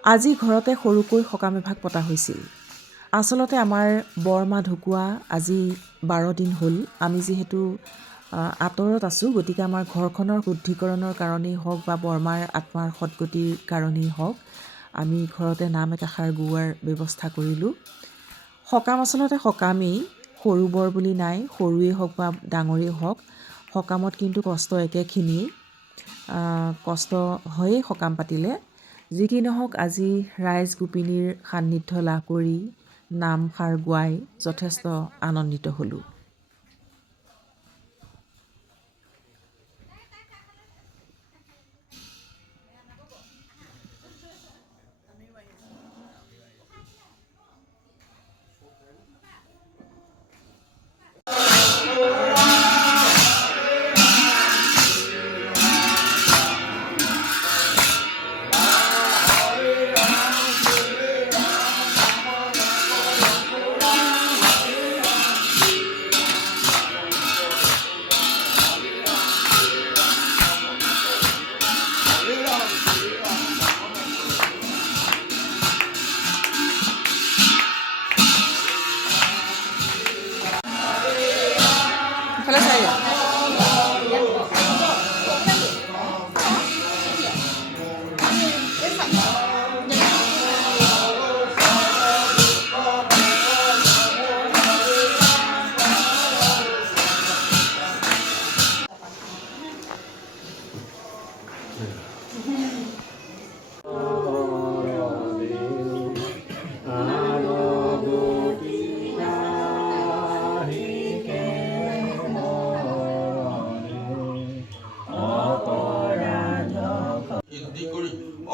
আজি ঘৰতে সৰুকৈ সকাম এভাগ পতা হৈছিল। আচলতে আমাৰ বৰমা ঢুকুৱা আজি 12 দিন হ'ল। আমি যিহেতু আঁতৰত আছোঁ, গতিকে আমাৰ ঘৰখনৰ শুদ্ধিকৰণৰ কাৰণেই হওক বা বৰমাৰ আত্মাৰ সদ্গতিৰ কাৰণেই হওক, আমি ঘৰতে নাম একাষাৰ গোৱাৰ ব্যৱস্থা কৰিলোঁ। সকাম আচলতে সকামেই, সৰু বৰ বুলি নাই, সৰুৱেই হওক বা ডাঙৰেই হওক, সকামত কিন্তু কষ্ট একেখিনিয়েই। কষ্ট হয়েই সকাম পাতিলে। যি কি নহওক, আজি ৰাইজ গোপিনীৰ সান্নিধ্য লাভ কৰি নামষাৰ গোৱাই যথেষ্ট আনন্দিত হ'লোঁ।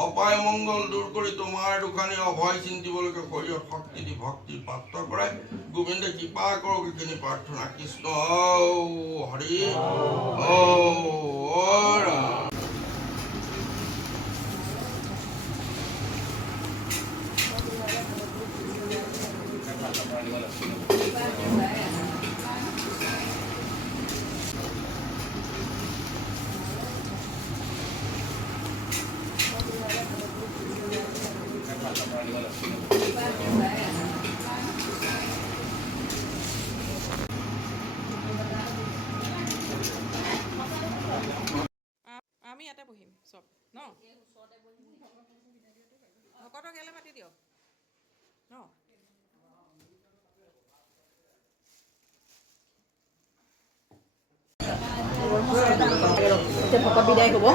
অপায় মঙ্গল দূর করে তোমার দোকানে অভয় চিন্তি বলকে শরীর শক্তি দি ভক্তি প্রাপ্ত করায় গোবিন্দে কৃপা করো কিনি প্রার্থনা কৃষ্ণ হরি ও রাম। আমি ইয়াতে বহিম চব ন, ভকতক ইয়ালৈ মাতি দিয়ক ন। ভকত বিদায় হ'ব।